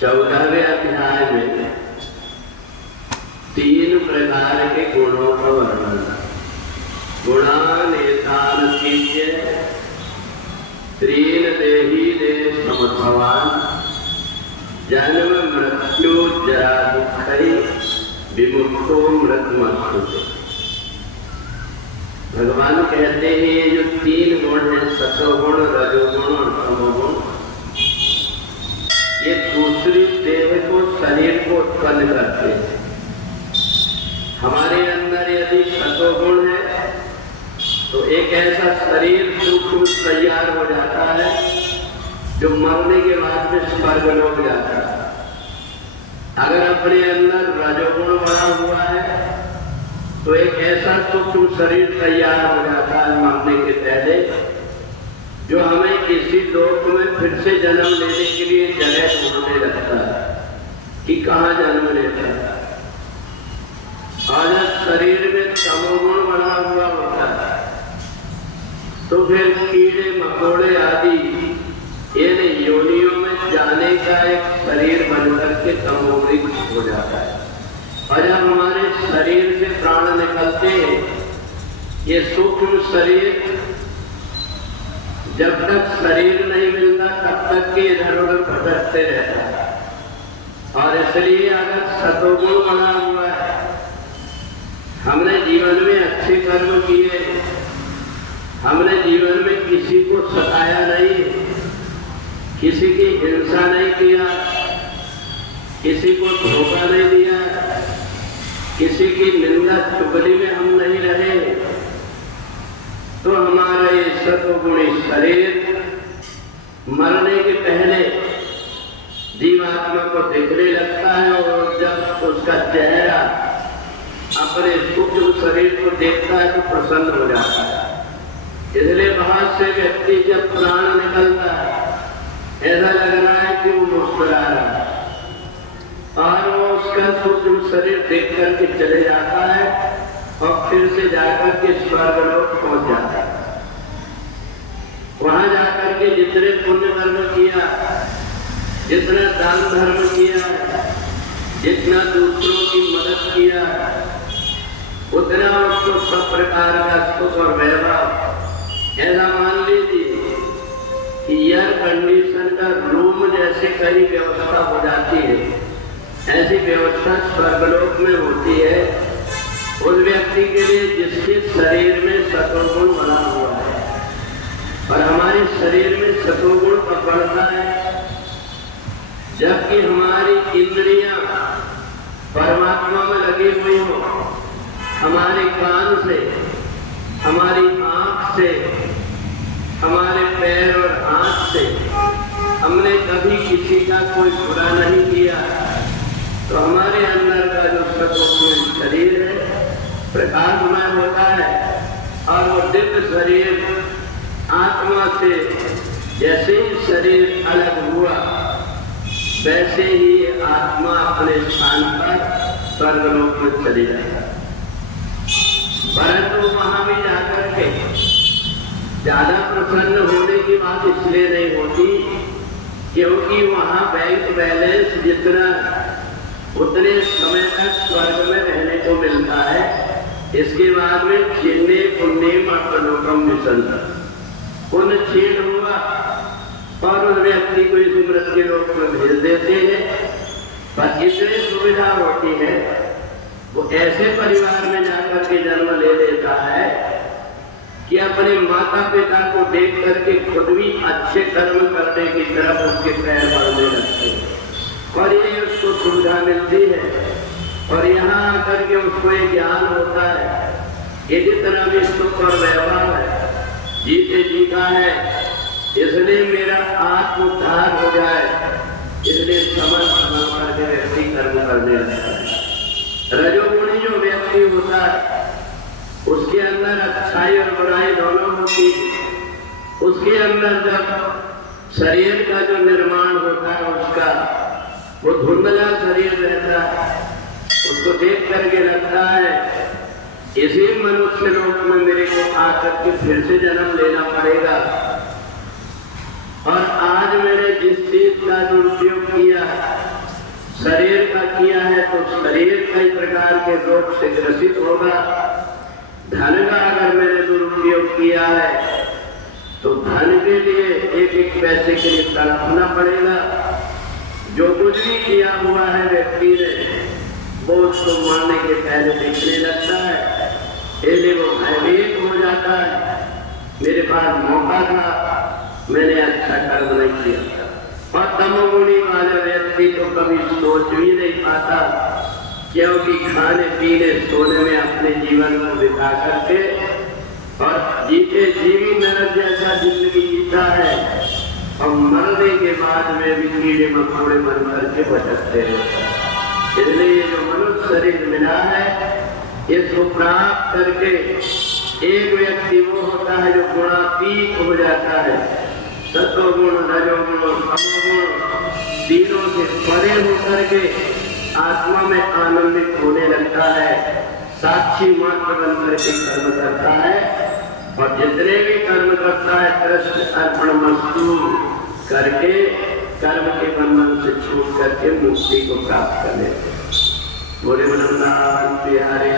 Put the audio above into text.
14वें अध्याय में 3 प्रकार के गुणों का वर्णन। गुणानेतान कीज्य त्रीन देही दे समभवान जन्म मृत्यु जरा दुखई विमुक्तो मृत्युमस्तुते। भगवान कहते हैं ये जो 3 गुण है, सतोगुण, रजोगुण और तमोगुण, ये दूसरी देह को, शरीर को उत्पन्न करते हैं। हमारे अंदर यदि सतोगुण है तो एक ऐसा शरीर सूक्ष्म तैयार हो जाता है जो मरने के बाद में स्वर्गलोक जाता है। अगर अपने अंदर रजोगुण बढ़ा हुआ है तो एक ऐसा सूक्ष्म शरीर तैयार हो जाता है मरने के पहले, जो हमें किसी लोक में फिर से जन्म लेने के लिए जगह ढूंढने लगता है कि कहाँ जन्म लेता है। और जब शरीर में तमोगुण बना हुआ होता है तो फिर कीड़े मकोड़े आदि इन योनियों में जाने का एक शरीर बनकर के तमोगुणी हो जाता है। और जब हमारे शरीर से प्राण निकलते हैं, ये सूक्ष्म शरीर जब तक शरीर नहीं मिलता तब तक के इधर उधर भटकते रहता है। और इसलिए अगर सतोगुण बना हुआ है, हमने जीवन में अच्छे कर्म किए, हमने जीवन में किसी को सताया नहीं, किसी की हिंसा नहीं किया, किसी को धोखा नहीं दिया, किसी की निंदा चुगली में हम नहीं रहे, तो हमारा ये सतोगुणी शरीर मरने के पहले जीवात्मा को दिखने लगता है। और जब उसका चेहरा अपने सूक्ष्म शरीर को देखता है तो प्रसन्न हो जाता है। इसलिए बहुत से व्यक्ति जब प्राण निकलता है ऐसा लग रहा है कि वो मुस्कुरा रहा है, और वो उसका सूक्ष्म शरीर देख करके चले जाता है और फिर से जाकर के स्वर्गलोक पहुंच जाता है। वहां जाकर के जितने पुण्य कर्म किया, जितना दान धर्म किया, जितना दूसरों की मदद किया, उतना उसको सब प्रकार का सुख और वैभव। ऐसा मान लीजिए कि एयर कंडीशन का रूम जैसे कहीं व्यवस्था हो जाती है, ऐसी व्यवस्था स्वर्गलोक में होती है उस व्यक्ति के लिए जिसके शरीर में सतोगुण बना हुआ है। और हमारे शरीर में सतोगुण कब बढ़ता है? जबकि हमारी इंद्रियां परमात्मा में लगी हुई हो, हमारे कान से, हमारी आंख से, हमारे पैर और हाथ से हमने कभी किसी का कोई बुरा नहीं किया, तो हमारे अंदर का जो सतोगुण शरीर है प्रकाशमय होता है। और वो दिव्य शरीर आत्मा से जैसे ही शरीर अलग हुआ वैसे ही आत्मा अपने स्थान पर स्वर्गलोक में चली जाता है। परंतु वहां भी जाकर के ज्यादा प्रसन्न होने की बात इसलिए नहीं होती क्योंकि वहां बैंक बैलेंस जितना उतने समय तक स्वर्ग में रहने को मिलता है। इसके बाद में चिन्ने पुण्य लोकम विसंत पुण्य क्षीण हुआ और उस व्यक्ति को इस मृत्यु लोक में भेज देते हैं। पर इतनी सुविधा होती है वो ऐसे परिवार में जाकर के जन्म ले लेता है कि अपने माता पिता को देख करके खुद भी अच्छे कर्म करने की तरफ उसके पैर बढ़ने लगते हैं। और ये उसको सुविधा मिलती है और यहाँ आकर के उसको ये ज्ञान होता है कि जितना भी सुख और वैभव है जीते जी का है, इसलिए मेरा आत्मोद्धार हो जाए, इसलिए समझ करके व्यक्ति कर्म करने लगता है। रजोगुणी जो व्यक्ति होता है उसके अंदर अच्छाई और बुराई दोनों होती है। उसके अंदर जब शरीर का जो निर्माण होता है उसका वो धुंधला शरीर रहता है, उसको देख करके लगता है इसी मनुष्य लोक में मेरे को आकर के फिर से जन्म लेना पड़ेगा। और आज मैंने जिस चीज का दुरुपयोग किया शरीर का किया है तो शरीर कई प्रकार के रोग से ग्रसित होगा। धन का अगर मैंने दुरुपयोग किया है तो धन के लिए एक एक पैसे के लिए तड़पना पड़ेगा। जो कुछ भी किया हुआ है व्यक्ति ने वो उसको मारने के पहले दिखने लगता है, इसलिए वो भयभीत हो जाता है। मेरे पास मौका था, मैंने अच्छा कर्म नहीं किया। और तमोगुणी वाले व्यक्ति तो कभी सोच भी नहीं पाता, क्योंकि खाने पीने सोने में अपने जीवन को बिता करके और जीते जीवी नरक जैसा जिंदगी जीता है और मरने के बाद में भी कीड़े मकोड़े बन करके भटकते हैं। इसलिए ये जो मनुष्य शरीर मिला है, इसको प्राप्त करके एक व्यक्ति वो होता है जो गुणातीत हो जाता है। सत्वगुण, रजोगुण और तमोगुण तीनों से परे होकर के आत्मा में आनंदित होने लगता है, साक्षी मात्र बन करके कर्म करता है और जितने भी कर्म करता है कृष्ण अर्पणमस्तु करके कर्म के बंधन से छूट करके मुक्ति को प्राप्त कर लेते हैं। बोले वृंदावन बिहारी।